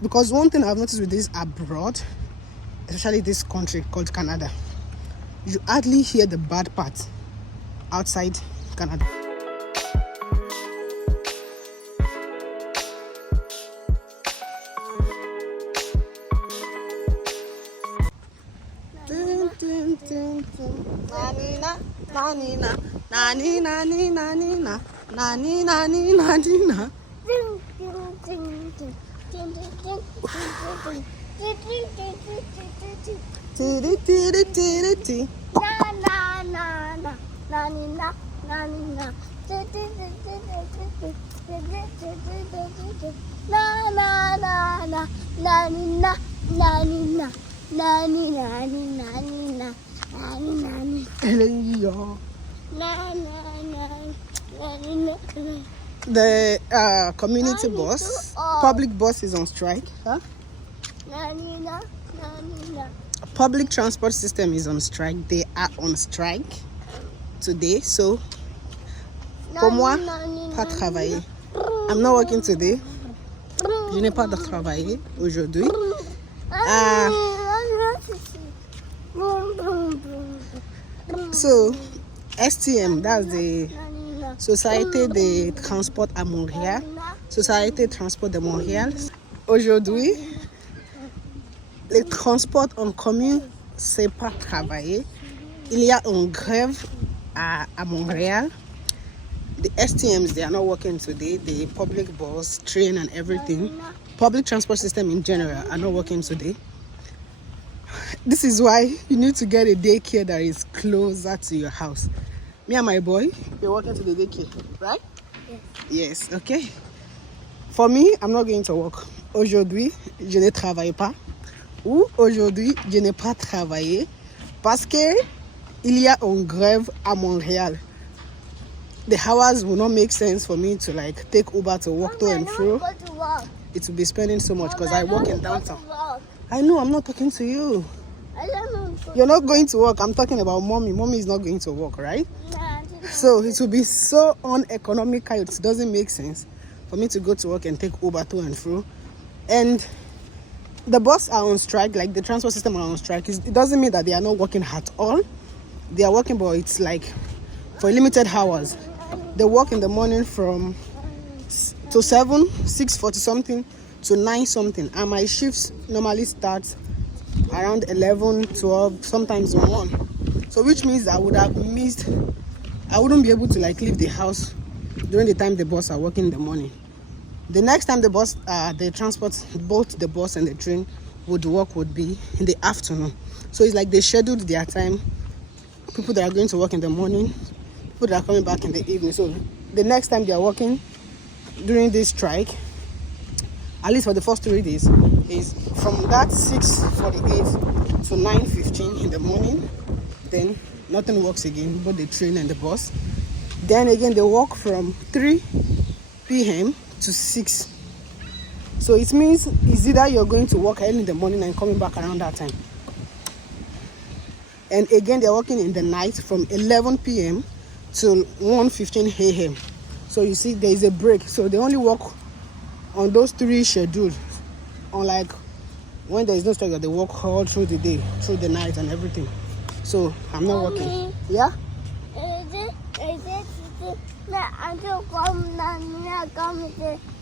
Because one thing I've noticed with this abroad, especially this country called Canada, you hardly hear the bad part outside Canada. The community bus, public bus is on strike. Huh? Public transport system is on strike. They are on strike today. So, pour moi, pas travailler. I'm not working today. Je n'ai pas de travailler aujourd'hui. So, STM, that's the Société de Transport à Montréal. Société de Transport de Montréal. Aujourd'hui, les transports en commun, c'est pas travailler. Il y a une grève à Montréal. The STMs, they are not working today. The public bus, train and everything, public transport system in general are not working today. This is why you need to get a daycare that is closer to your house. Me and my boy, we're walking to the daycare, right? Yes. Yes, okay. For me, I'm not going to work. Aujourd'hui, je ne travaille pas. Ou aujourd'hui, je n'ai pas travaillé parce que il y a une grève à Montréal. The hours will not make sense for me to like take Uber to walk to and fro. It will be spending so much because I work in downtown. I know, I'm not talking to you. You're not going to work. I'm talking about mommy. Mommy is not going to work, right? So it will be so uneconomical. It doesn't make sense for me to go to work and take Uber to and fro. And the bus are on strike, like the transport system are on strike. It doesn't mean that they are not working at all. They are working, but it's like for limited hours. They work in the morning from to 7, 6:40 something to 9 something. And my shifts normally start around 11, 12, sometimes 1. So which means I wouldn't be able to like leave the house during the time the bus are working in the morning. The next time the transport, both the bus and the train would work would be in the afternoon. So it's like they scheduled their time. People that are going to work in the morning, people that are coming back in the evening. So the next time they are working during this strike, at least for the first 3 days, is from that 6:48 to 9:15 in the morning. Then nothing works again, both the train and the bus. Then again, they work from 3 p.m. to 6. So it means it's either you're going to work early in the morning and coming back around that time. And again, they're working in the night from 11 p.m. to 1:15 a.m. So you see, there is a break. So they only work on those 3 schedules. Unlike when there is no strike, they work all through the day, through the night and everything. So I'm not working. Yeah?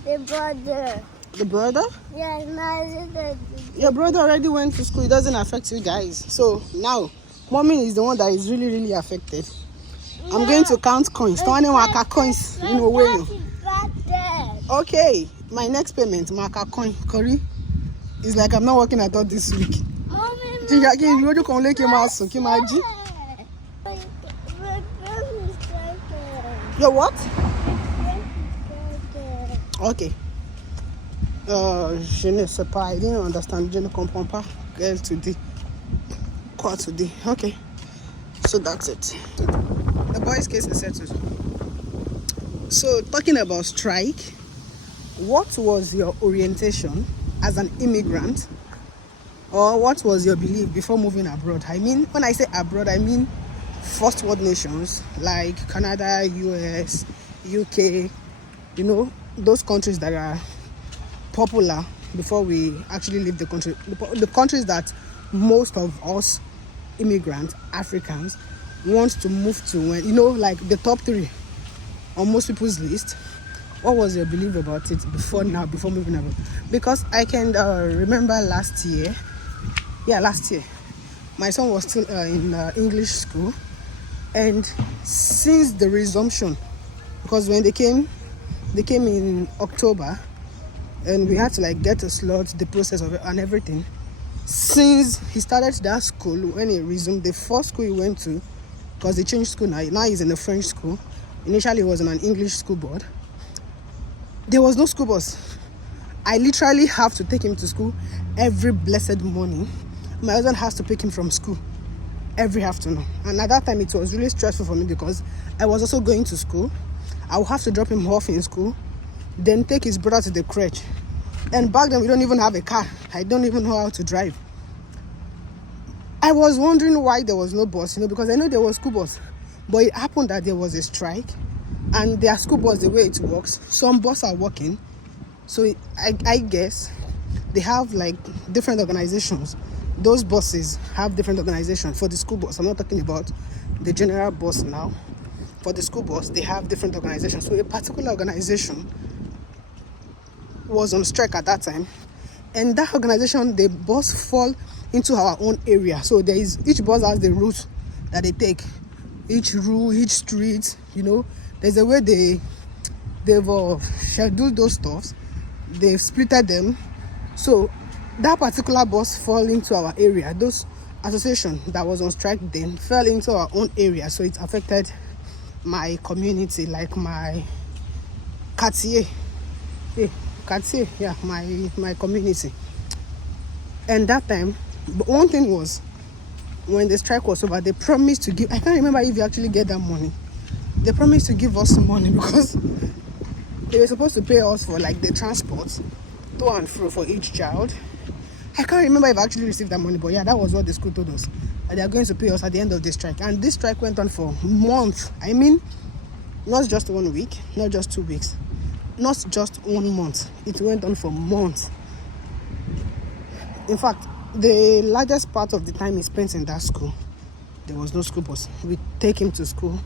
The brother. The brother? Yeah, Your brother already went to school. It doesn't affect you guys. So now, mommy is the one that is really, really affected. I'm going to count coins. Coins in a way. Okay, my next payment, Maka coin, Curry, is like I'm not working at all this week. Your what? Okay. Je ne sais pas. I didn't understand. Je ne comprends pas. Girl today. Quoi today? Okay. So that's it. The boys' case is settled. So talking about strike, what was your orientation as an immigrant, or what was your belief before moving abroad? I mean, when I say abroad, I mean first world nations like Canada, US, UK, you know, those countries that are popular before we actually leave the country. The countries that most of us immigrants, Africans, want to move to, when like the top 3 on most people's list. What was your belief about it before moving abroad? Because I can remember last year, my son was still in English school, and since the resumption, because when they came in October, and we had to like get a slot, the process of it and everything. Since he started that school, when he resumed, the first school he went to, because they changed school now he's in a French school. Initially he was on an English school board. There was no school bus. I literally have to take him to school every blessed morning. My husband has to pick him from school every afternoon. And at that time, it was really stressful for me because I was also going to school. I would have to drop him off in school, then take his brother to the crèche. And back then, we don't even have a car. I don't even know how to drive. I was wondering why there was no bus, because I know there was school bus. But it happened that there was a strike. And their school bus, the way it works, some buses are working. So I guess they have like different organizations. Those buses have different organizations for the school bus. I'm not talking about the general bus now. For the school bus, they have different organizations. So a particular organization was on strike at that time. And that organization, the bus fall into our own area. So each bus has the route that they take. Each route, each street, there's a way they've scheduled those stuffs. They've splitted them. So that particular bus fell into our area. Those association that was on strike then fell into our own area. So it affected my community, like my quartier. My community. And that time, but one thing was, when the strike was over, they promised to give, I can't remember if you actually get that money. They promised to give us money because they were supposed to pay us for like the transport to and fro for each child. I can't remember if I actually received that money, but yeah, that was what the school told us. That they are going to pay us at the end of the strike. And this strike went on for months. I mean, not just 1 week, not just 2 weeks, not just 1 month. It went on for months. In fact, the largest part of the time he spent in that school, there was no school bus. We take him to school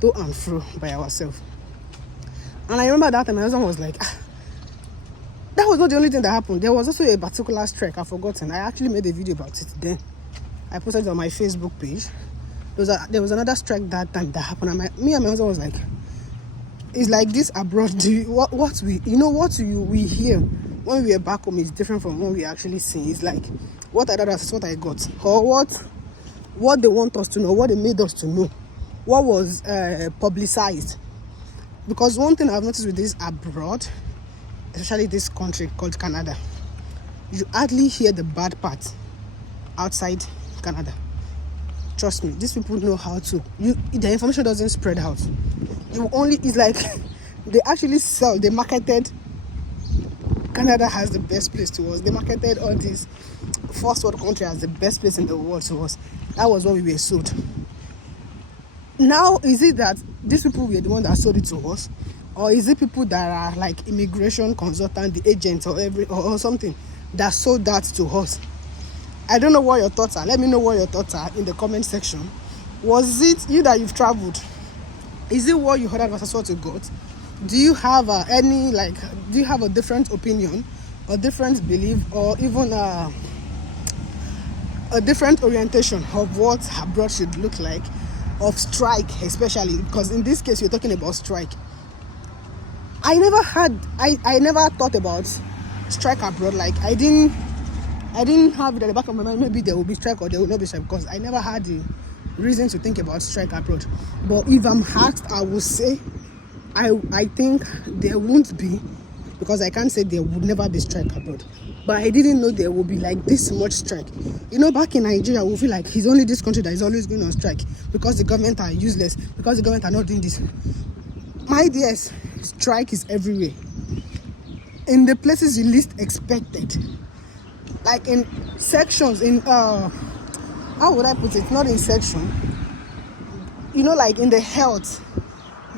to and fro by ourselves. And I remember that time my husband was like, that was not the only thing that happened. There was also a particular strike. I've forgotten. I actually made a video about it then. I posted it on my Facebook page. There was another strike that time that happened. And me and my husband was like, it's like this abroad. We hear when we are back home is different from what we actually see. It's like what I got is what I got, or what they want us to know, what they made us to know, what was publicized. Because one thing I've noticed with this abroad, especially this country called Canada, you hardly hear the bad part outside Canada. Trust me, these people know how to. The information doesn't spread out. It's like they actually they marketed. Canada has the best place to us. They marketed all these first world country as the best place in the world to us. That was what we were sold. Now, is it that these people were the ones that sold it to us, or is it people that are like immigration consultant, the agents, or something that sold that to us? I don't know what your thoughts are. Let me know what your thoughts are in the comment section. Was it you that you've traveled? Is it what you heard versus what you got? Do you have do you have a different opinion, a different belief, or even a different orientation of what abroad should look like, of strike especially? Because in this case, you're talking about strike. I never thought about strike abroad. Like I didn't have it at the back of my mind, maybe there will be strike or there will not be strike, because I never had the reason to think about strike abroad. But if I'm asked, I will say I think there won't be, because I can't say there would never be strike abroad. But I didn't know there would be like this much strike. Back in Nigeria, we feel like it's only this country that is always going on strike because the government are useless, because the government are not doing this. My dears, strike is everywhere. In the places you least expected. Like in sections, how would I put it? Not in section. Like in the health.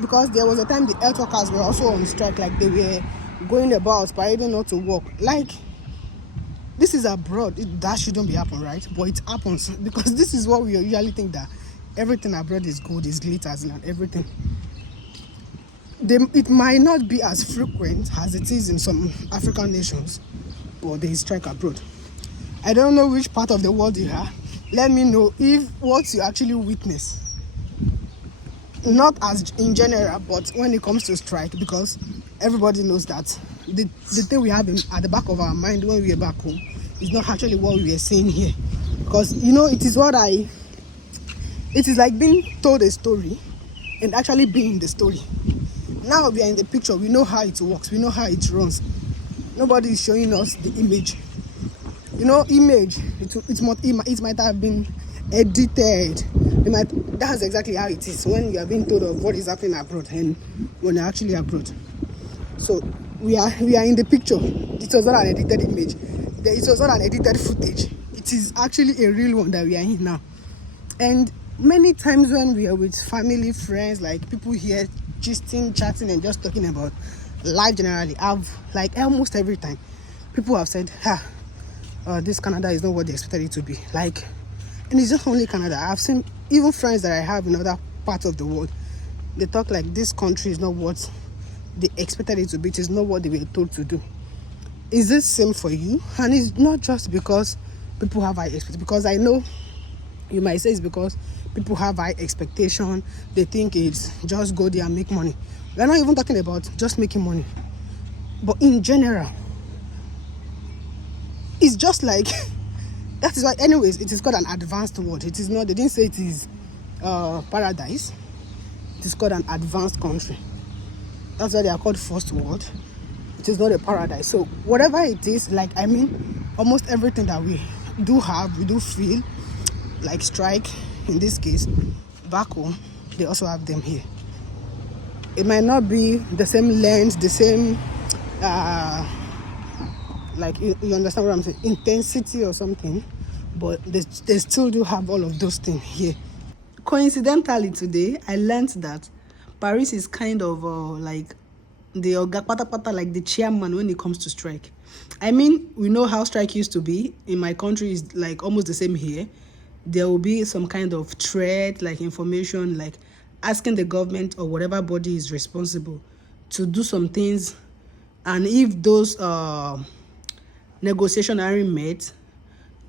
Because there was a time the health workers were also on strike, like they were going about parading not to work. Like this is abroad. That shouldn't be happening, right? But it happens because this is what we usually think, that everything abroad is good, is glitters and everything. It might not be as frequent as it is in some African nations, but they strike abroad. I don't know which part of the world you are. Let me know if what you actually witness, not as in general, but when it comes to strike, because everybody knows that the thing we have at the back of our mind when we are back home is not actually what we are seeing here. Because it is like being told a story and actually being in the story. Now we are in the picture, we know how it works, we know how it runs. Nobody is showing us the image. Image, it might have been edited. That's exactly how it is when you are being told of what is happening abroad and when you're actually abroad. So we are in the picture. It was not an edited image. It was not an edited footage. It is actually a real one that we are in now. And many times when we are with family, friends, like people here gisting, chatting and just talking about life generally, almost every time people have said, this Canada is not what they expected it to be. And it's not only Canada. I've seen even friends that I have in other parts of the world, they talk like this country is not what they expected it to be. It is not what they were told to do. Is this same for you? And it's not just because people have high expectations, because I know you might say it's because people have high expectation. They think it's just go there and make money. We're not even talking about just making money, but in general, it's just like that is why, anyways, it is called an advanced world. It is not, they didn't say it is paradise. It is called an advanced country. That's why they are called first world. It is not a paradise. So whatever it is, almost everything that we do have, we do feel, like strike in this case, back home, they also have them here. It might not be the same length, the same you understand what I'm saying, intensity or something, but they still do have all of those things here. Coincidentally today, I learned that Paris is kind of like the Oga Patapata, like the chairman when it comes to strike. We know how strike used to be. In my country is like almost the same here. There will be some kind of threat, like information, like asking the government or whatever body is responsible to do some things. And if those negotiations aren't met,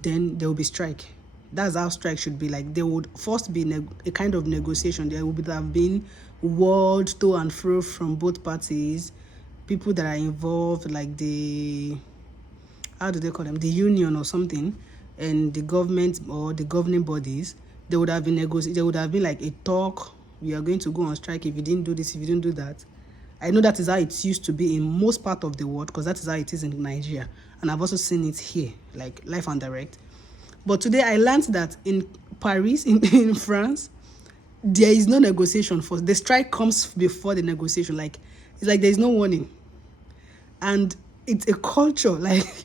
then there will be strike. That's how strike should be. Like, there would first be a kind of negotiation. There would have been words to and fro from both parties, people that are involved, like the, how do they call them, the union or something, and the government or the governing bodies. There would have been there would have been like a talk. We are going to go on strike if you didn't do this, if you didn't do that. I know that is how it used to be in most part of the world, because that is how it is in Nigeria, and I've also seen it here, like live and direct. But today I learned that in Paris, in France, there is no negotiation. For the strike comes before the negotiation. Like, it's like there is no warning, and it's a culture. Like,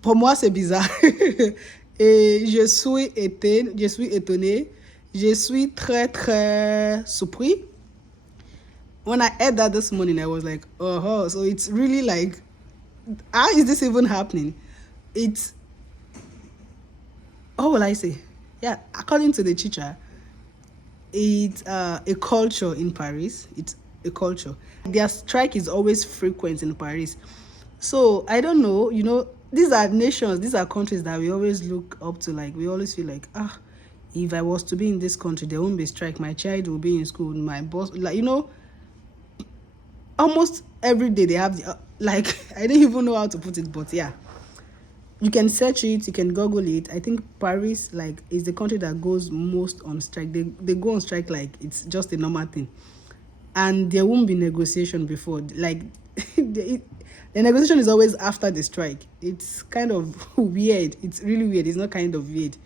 pour moi c'est bizarre. Et je suis étonné, je suis très surpris. When I heard that this morning, I was like, oh, so it's really like, how is this even happening? It's, how will I say? Yeah, according to the teacher, it's a culture in Paris. It's a culture. Their strike is always frequent in Paris. So I don't know, these are nations, these are countries that we always look up to. Like, we always feel like, if I was to be in this country, there won't be strike. My child will be in school, my boss, like, almost every day they have I don't even know how to put it, but yeah, you can search it, you can Google it. I think Paris, like, is the country that goes most on strike. They go on strike like it's just a normal thing, and there won't be negotiation before. Like, the negotiation is always after the strike. It's kind of weird. It's really weird. It's not kind of weird.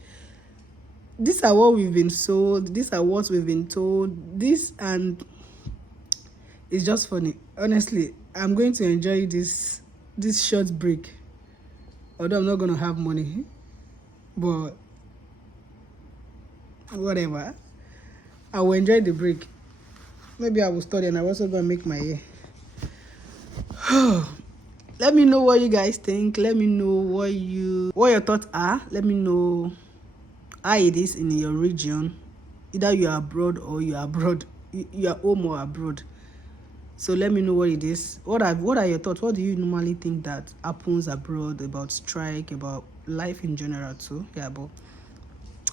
These are what we've been sold. These are what we've been told. This, and it's just funny. Honestly, I'm going to enjoy this short break. Although I'm not going to have money. But whatever. I will enjoy the break. Maybe I will study, and I'm also going to make my hair. let me know what you guys think. Let me know what your thoughts are. Let me know how it is in your region. Either you are abroad or you are abroad. You are home or abroad. So let me know what it is. What are your thoughts? What do you normally think that happens abroad about strike, about life in general too? Yeah, but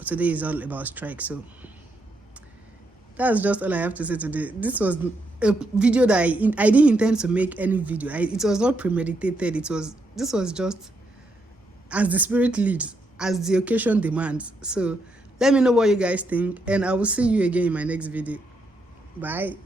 today is all about strike. So that's just all I have to say today. This was a video that I didn't intend to make any video. It was not premeditated. This was just as the spirit leads, as the occasion demands. So let me know what you guys think, and I will see you again in my next video. Bye.